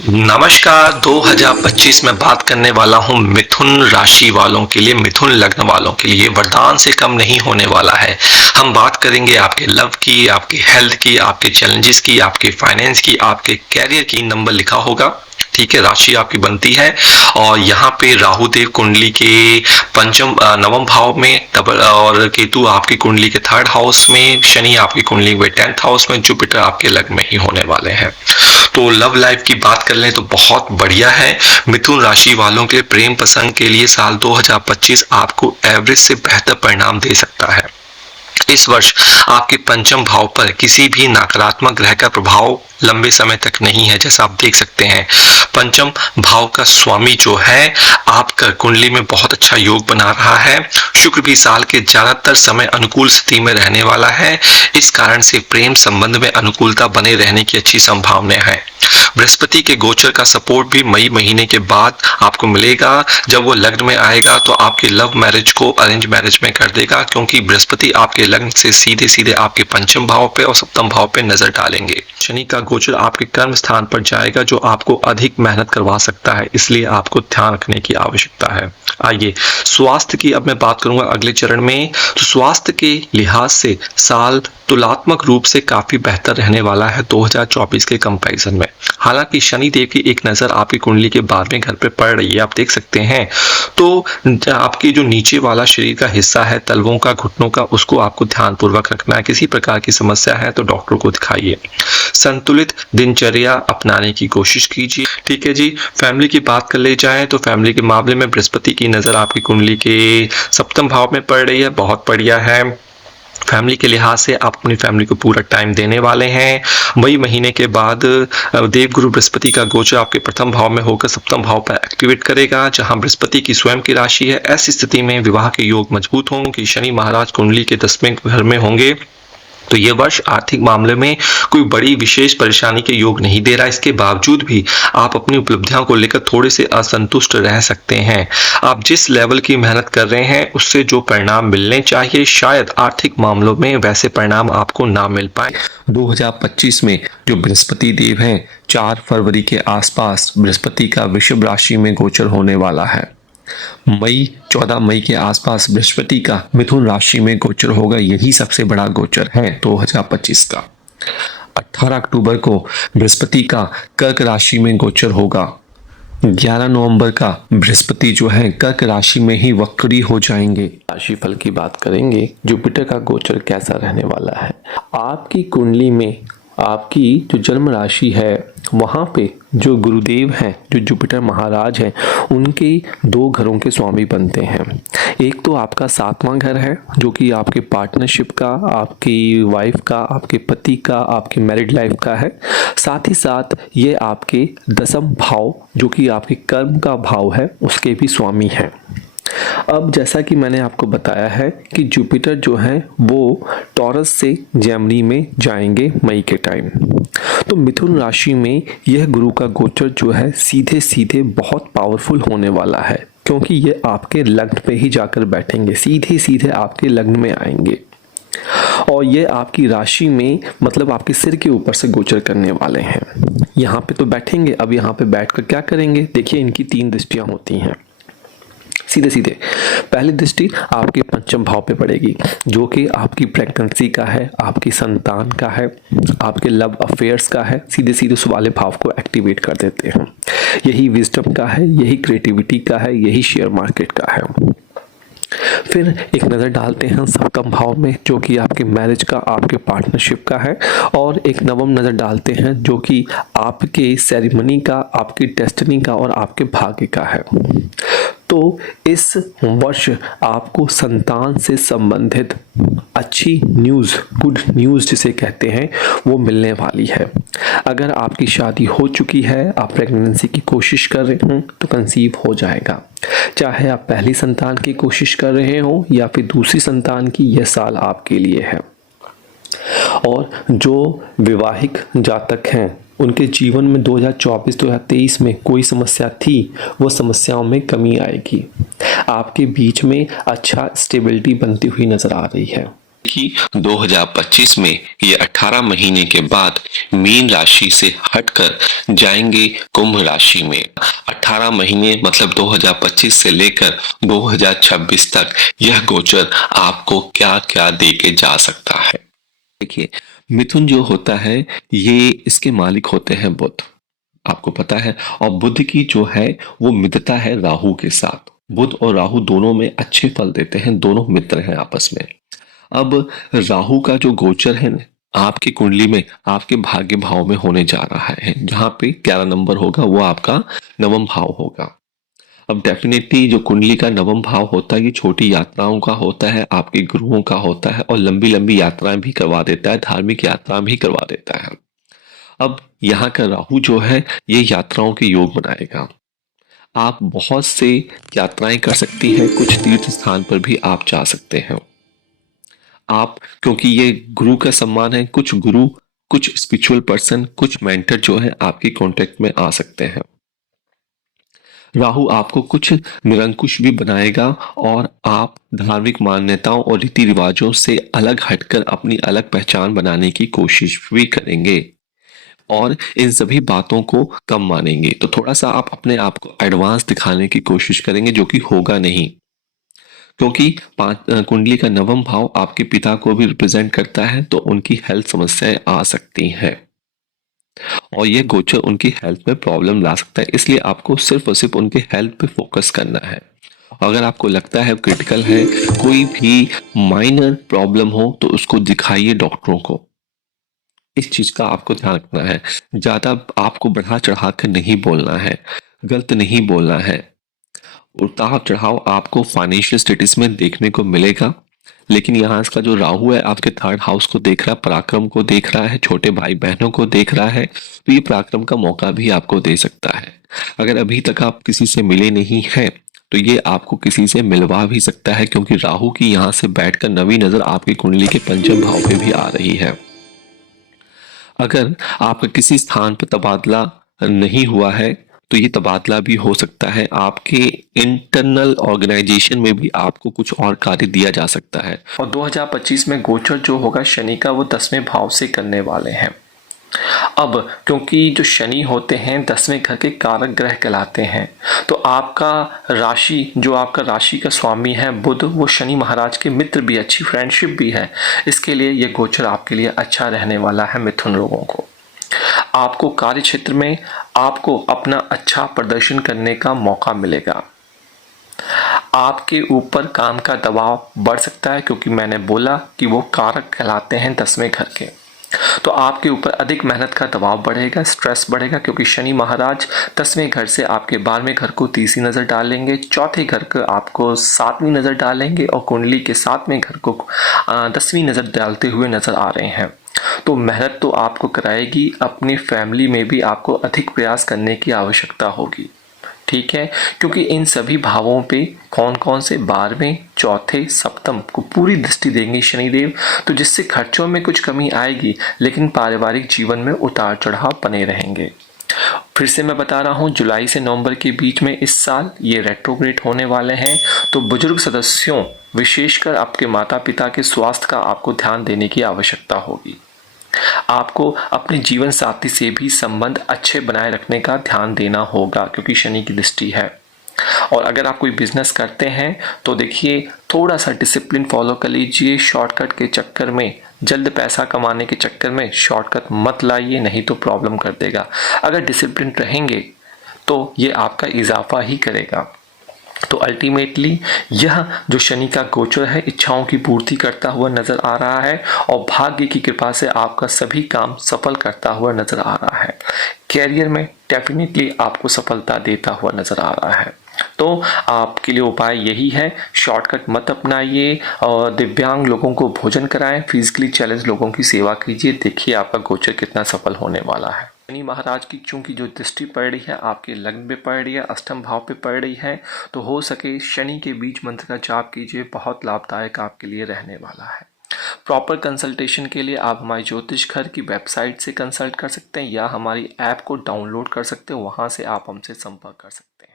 नमस्कार। 2025 में बात करने वाला हूँ मिथुन राशि वालों के लिए, मिथुन लग्न वालों के लिए वरदान से कम नहीं होने वाला है। हम बात करेंगे आपके लव की, आपकी हेल्थ की, आपके चैलेंजेस की, आपके फाइनेंस की, आपके कैरियर की। नंबर लिखा होगा, ठीक है। राशि आपकी बनती है और यहाँ पे राहु देव कुंडली के पंचम नवम भाव में, डबल और केतु आपकी कुंडली के थर्ड हाउस में, शनि आपकी कुंडली के 10th हाउस में, जुपिटर आपके लग्न में ही होने वाले हैं। तो लव लाइफ की बात कर लें तो बहुत बढ़िया है। मिथुन राशि वालों के प्रेम प्रसंग के लिए साल 2025 आपको एवरेज से बेहतर परिणाम दे सकता है। इस वर्ष आपके पंचम भाव पर किसी भी नकारात्मक ग्रह का प्रभाव लंबे समय तक नहीं है। जैसा आप देख सकते हैं, पंचम भाव का स्वामी जो है आपका कुंडली में बहुत अच्छा योग बना रहा है। शुक्र भी साल के ज्यादातर समय अनुकूल स्थिति में रहने वाला है। इस कारण से प्रेम संबंध में अनुकूलता बने रहने की अच्छी संभावना है। बृहस्पति के गोचर का सपोर्ट भी मई महीने के बाद आपको मिलेगा। जब वो लग्न में आएगा तो आपके लव मैरिज को अरेंज मैरिज में कर देगा, क्योंकि बृहस्पति आपके लग्न से सीधे सीधे आपके पंचम भाव पे और सप्तम भाव पे नजर डालेंगे। शनि का गोचर आपके कर्म स्थान पर जाएगा, जो आपको अधिक मेहनत करवा सकता है, इसलिए आपको ध्यान रखने की आवश्यकता है। आइए स्वास्थ्य की अब मैं बात करूंगा अगले चरण में। तो स्वास्थ्य के लिहाज से साल तुलनात्मक रूप से काफी बेहतर रहने वाला है 2024 के कंपैरिजन में। हालांकि शनि देव की एक नजर आपकी कुंडली के 12वें घर पे पड़ रही है, आप देख सकते हैं। तो आपकी जो नीचे वाला शरीर का हिस्सा है, तलवों का, घुटनों का, उसको आपको ध्यानपूर्वक रखना है। किसी प्रकार की समस्या है तो डॉक्टर को दिखाइए। संतुलित दिनचर्या अपनाने की कोशिश कीजिए, ठीक है जी। फैमिली की बात कर ले जाए तो फैमिली के मामले में बृहस्पति की नजर आपकी कुंडली के सप्तम भाव में पड़ रही है, बहुत बढ़िया है। फैमिली के लिहाज से आप अपनी फैमिली को पूरा टाइम देने वाले हैं। मई महीने के बाद देवगुरु बृहस्पति का गोचर आपके प्रथम भाव में होकर सप्तम भाव पर एक्टिवेट करेगा, जहां बृहस्पति की स्वयं की राशि है। ऐसी स्थिति में विवाह के योग मजबूत होंगे। शनि महाराज कुंडली के 10वें घर में होंगे, तो ये वर्ष आर्थिक मामले में कोई बड़ी विशेष परेशानी के योग नहीं दे रहा। इसके बावजूद भी आप अपनी उपलब्धियों को लेकर थोड़े से असंतुष्ट रह सकते हैं। आप जिस लेवल की मेहनत कर रहे हैं उससे जो परिणाम मिलने चाहिए, शायद आर्थिक मामलों में वैसे परिणाम आपको ना मिल पाए। 2025 में जो बृहस्पति देव हैं, 4 फरवरी के आसपास बृहस्पति का वृषभ राशि में गोचर होने वाला है। 14 मई के आसपास बृहस्पति का मिथुन राशि में गोचर होगा। यही सबसे बड़ा गोचर है 2025 का। 18 अक्टूबर को बृहस्पति का कर्क राशि में गोचर होगा। 11 नवंबर का बृहस्पति जो है कर्क राशि में ही वक्री हो जाएंगे। राशिफल की बात करेंगे, जुपिटर का गोचर कैसा रहने वाला है। आपकी कुंडली में आपकी जो जन्म राशि है वहाँ पे जो गुरुदेव हैं, जो जुपिटर महाराज हैं, उनके 2 घरों के स्वामी बनते हैं। एक तो आपका 7वां घर है जो कि आपके पार्टनरशिप का, आपकी वाइफ का, आपके पति का, आपकी मैरिड लाइफ का है। साथ ही साथ ये आपके 10वां भाव जो कि आपके कर्म का भाव है उसके भी स्वामी हैं। अब जैसा कि मैंने आपको बताया है कि जुपिटर जो है वो टॉरस से जेमिनी में जाएंगे मई के टाइम। तो मिथुन राशि में यह गुरु का गोचर जो है सीधे सीधे बहुत पावरफुल होने वाला है, क्योंकि ये आपके लग्न पे ही जाकर बैठेंगे, सीधे सीधे आपके लग्न में आएंगे और ये आपकी राशि में मतलब आपके सिर के ऊपर से गोचर करने वाले हैं। यहाँ पे तो बैठेंगे। अब यहाँ पे बैठकर क्या करेंगे, देखिए इनकी 3 दृष्टियां होती हैं सीधे सीधे। पहली दृष्टि आपके पंचम भाव पे पड़ेगी जो कि आपकी प्रेगनेंसी का है, आपकी संतान का है, आपके लव अफेयर्स का है। सीधे सीधे उस वाले भाव को एक्टिवेट कर देते हैं। यही विजडम का है, यही क्रिएटिविटी का है, यही शेयर मार्केट का है। फिर एक नज़र डालते हैं सप्तम भाव में जो कि आपके मैरिज का, आपके पार्टनरशिप का है, और एक नवम नज़र डालते हैं जो कि आपके सेरेमनी का, आपकी डेस्टिनी का और आपके भाग्य का है। तो इस वर्ष आपको संतान से संबंधित अच्छी न्यूज़, गुड न्यूज़ जिसे कहते हैं, वो मिलने वाली है। अगर आपकी शादी हो चुकी है, आप प्रेगनेंसी की कोशिश कर रहे हो तो कंसीव हो जाएगा। चाहे आप पहली संतान की कोशिश कर रहे हो या फिर दूसरी संतान की, यह साल आपके लिए है। और जो विवाहिक जातक हैं उनके जीवन में 2024-2023 में कोई समस्या थी, वो समस्याओं में कमी आएगी। आपके बीच में अच्छा स्टेबिलिटी बनती हुई नज़र आ रही है। कि 2025 में ये 18 महीने के बाद मीन राशि से हटकर जाएंगे कुंभ राशि में। 18 महीने मतलब 2025 से लेकर 2026 तक यह गोचर आपको क्या क्या दे के जा सकता है। देखिए, मिथुन जो होता है ये इसके मालिक होते हैं बुध, आपको पता है। और बुध की जो है वो मित्रता है राहु के साथ। बुध और राहु दोनों में अच्छे फल देते हैं, दोनों मित्र हैं आपस में। अब राहु का जो गोचर है ना आपकी कुंडली में आपके भाग्य भाव में होने जा रहा है, जहां पे 11 नंबर होगा वो आपका नवम भाव होगा। अब डेफिनेटली जो कुंडली का नवम भाव होता है ये छोटी यात्राओं का होता है, आपके गुरुओं का होता है, और लंबी लंबी यात्राएं भी करवा देता है, धार्मिक यात्रा भी करवा देता है। अब यहाँ का राहु जो है ये यात्राओं के योग बनाएगा। आप बहुत से यात्राएं कर सकती हैं, कुछ तीर्थ स्थान पर भी आप जा सकते हैं। आप, क्योंकि ये गुरु का सम्मान है, कुछ गुरु, कुछ स्पिरिचुअल पर्सन, कुछ मेंटर जो है आपके कांटेक्ट में आ सकते हैं। राहु आपको कुछ निरंकुश भी बनाएगा और आप धार्मिक मान्यताओं और रीति रिवाजों से अलग हटकर अपनी अलग पहचान बनाने की कोशिश भी करेंगे और इन सभी बातों को कम मानेंगे। तो थोड़ा सा आप अपने आप को एडवांस दिखाने की कोशिश करेंगे, जो कि होगा नहीं, क्योंकि कुंडली का नवम भाव आपके पिता को भी रिप्रेजेंट करता है, तो उनकी हेल्थ समस्याएं आ सकती हैं और ये गोचर उनकी हेल्थ में प्रॉब्लम ला सकता है। इसलिए आपको सिर्फ और सिर्फ उनके हेल्थ पे फोकस करना है। अगर आपको लगता है क्रिटिकल है, कोई भी माइनर प्रॉब्लम हो, तो उसको दिखाइए डॉक्टरों को। इस चीज का आपको ध्यान रखना है। ज्यादा आपको बढ़ा चढ़ा कर नहीं बोलना है, गलत नहीं बोलना है। उतार चढ़ाव आपको फाइनेंशियल स्टेटस में देखने को मिलेगा, लेकिन यहाँ इसका जो राहु है आपके थर्ड हाउस को देख रहा है, पराक्रम को देख रहा है, छोटे भाई बहनों को देख रहा है, तो ये पराक्रम का मौका भी आपको दे सकता है। अगर अभी तक आप किसी से मिले नहीं हैं तो ये आपको किसी से मिलवा भी सकता है, क्योंकि राहु की यहाँ से बैठकर नवी नजर आपकी कुंडली के पंचम भाव पे भी आ रही है। अगर आपका किसी स्थान पर तबादला नहीं हुआ है तो ये तबादला भी हो सकता है। आपके इंटरनल ऑर्गेनाइजेशन में भी आपको कुछ और कार्य दिया जा सकता है। और 2025 में गोचर जो होगा शनि का वो 10वें भाव से करने वाले हैं। अब क्योंकि जो शनि होते हैं 10वें घर के कारक ग्रह कहलाते हैं, तो आपका राशि, जो आपका राशि का स्वामी है बुध, वो शनि महाराज के मित्र भी, अच्छी फ्रेंडशिप भी है। इसके लिए ये गोचर आपके लिए अच्छा रहने वाला है मिथुन लोगों को। आपको कार्य क्षेत्र में आपको अपना अच्छा प्रदर्शन करने का मौका मिलेगा। आपके ऊपर काम का दबाव बढ़ सकता है, क्योंकि मैंने बोला कि वो कारक कहलाते हैं 10वें घर के। तो आपके ऊपर अधिक मेहनत का दबाव बढ़ेगा, स्ट्रेस बढ़ेगा, क्योंकि शनि महाराज 10वें घर से आपके 12वें घर को तीसरी नजर डालेंगे, चौथे घर को आपको 7वीं नजर डालेंगे और कुंडली के 7वें घर को 10वीं नजर डालते हुए नजर आ रहे हैं। तो मेहनत तो आपको कराएगी, अपनी फैमिली में भी आपको अधिक प्रयास करने की आवश्यकता होगी। ठीक है, क्योंकि इन सभी भावों पे कौन कौन से 12वें, चौथे, सप्तम को पूरी दृष्टि देंगे शनिदेव, तो जिससे खर्चों में कुछ कमी आएगी, लेकिन पारिवारिक जीवन में उतार चढ़ाव बने रहेंगे। फिर से मैं बता रहा हूँ, जुलाई से नवंबर के बीच में इस साल ये रेट्रोग्रेड होने वाले हैं, तो बुजुर्ग सदस्यों, विशेषकर आपके माता पिता के स्वास्थ्य का आपको ध्यान देने की आवश्यकता होगी। आपको अपने जीवन साथी से भी संबंध अच्छे बनाए रखने का ध्यान देना होगा, क्योंकि शनि की दृष्टि है। और अगर आप कोई बिजनेस करते हैं तो देखिए थोड़ा सा डिसिप्लिन फॉलो कर लीजिए। शॉर्टकट के चक्कर में, जल्द पैसा कमाने के चक्कर में शॉर्टकट मत लाइए, नहीं तो प्रॉब्लम कर देगा। अगर डिसिप्लिन रहेंगे तो ये आपका इजाफा ही करेगा। तो अल्टीमेटली यह जो शनि का गोचर है इच्छाओं की पूर्ति करता हुआ नजर आ रहा है और भाग्य की कृपा से आपका सभी काम सफल करता हुआ नजर आ रहा है। कैरियर में डेफिनेटली आपको सफलता देता हुआ नजर आ रहा है। तो आपके लिए उपाय यही है, शॉर्टकट मत अपनाइए और दिव्यांग लोगों को भोजन कराएं, फिजिकली चैलेंज लोगों की सेवा कीजिए। देखिए आपका गोचर कितना सफल होने वाला है। शनि महाराज की चूंकि जो दृष्टि पड़ रही है आपके लग्न पे पड़ रही है, अष्टम भाव पे पड़ रही है, तो हो सके शनि के बीज मंत्र का जाप कीजिए, बहुत लाभदायक आपके लिए रहने वाला है। प्रॉपर कंसल्टेशन के लिए आप हमारी ज्योतिष घर की वेबसाइट से कंसल्ट कर सकते हैं या हमारी ऐप को डाउनलोड कर सकते हैं, वहां से आप हमसे संपर्क कर सकते हैं।